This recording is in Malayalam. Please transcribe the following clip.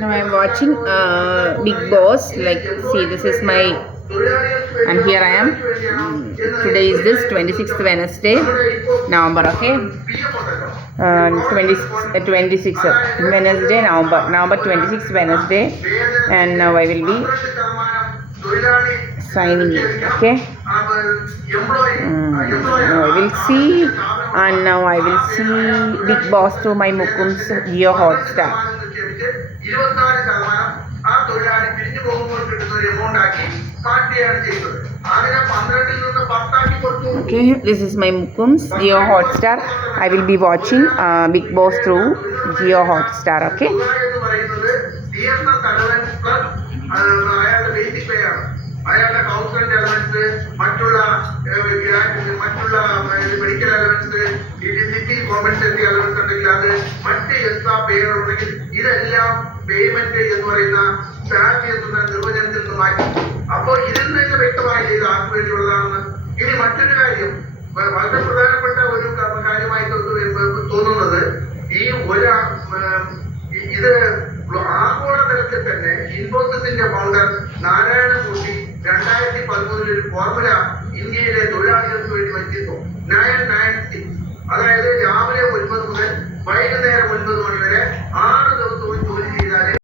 Now I am watching Big Boss. Like, see, this is my, and here I am. Today is this 26th Wednesday, November. Okay, 26th Wednesday, November 26th Wednesday, and now I will be signing in. Okay, now I will see, and now I will see Big Boss through my Mukum's Jio Hotstar. 24% ആ തൊഴിലാളി പിരിഞ്ഞു പോകുമ്പോൾ കിട്ടുന്ന ഒരു എമൗണ്ട് ആക്കി മാറ്റുകയാണ് ചെയ്യുന്നത്. അങ്ങനെ 12-ൽ നിന്ന് 10 കൊടുത്തു. Okay, this is my Mukum's Jio Hotstar. I will be watching Big Boss through Jio Hotstar. Okay. എന്ന് പറയുന്നത് തീർന്ന തലവൻ പ്ലസ് അയാളുടെ ബേസിക് പേ ആണ്. അയാളുടെ കൗൺസിലിംഗ് അലവൻസ്, മറ്റുള്ള മറ്റുള്ള medical allowance, city compensatory allowance ഉണ്ടെങ്കിൽ അത്, മറ്റ് എക്സ്ട്രാ പേർ ഉണ്ടെങ്കിൽ ഇതെല്ലാം പേയ്മെന്റ് എന്ന് പറയുന്ന സ്റ്റാറ്റ് എന്ന നിർവചനത്തിൽ നിന്ന് മാറ്റി. അപ്പോൾ ഇതിൽ നിന്ന് വ്യക്തമായി ഇത് ആർക്ക് വേണ്ടിയുള്ളതാണെന്ന്. ഇനി മറ്റൊരു കാര്യം, വളരെ പ്രധാനപ്പെട്ട ഒരു കാര്യമായി തോന്നുന്നത്, ഈ ഇത് ആഗോളതലത്തിൽ തന്നെ ഇൻഫോസിസിന്റെ ഫൗണ്ടർ നാരായണ മൂർത്തി 2013 ഒരു ഫോർമുല ഇന്ത്യയിലെ തൊഴിലാളികൾക്ക് വേണ്ടി വച്ചിരുന്നു. 996, അതായത് രാവിലെ 9 മുതൽ വൈകുന്നേരം 9 മണി വരെ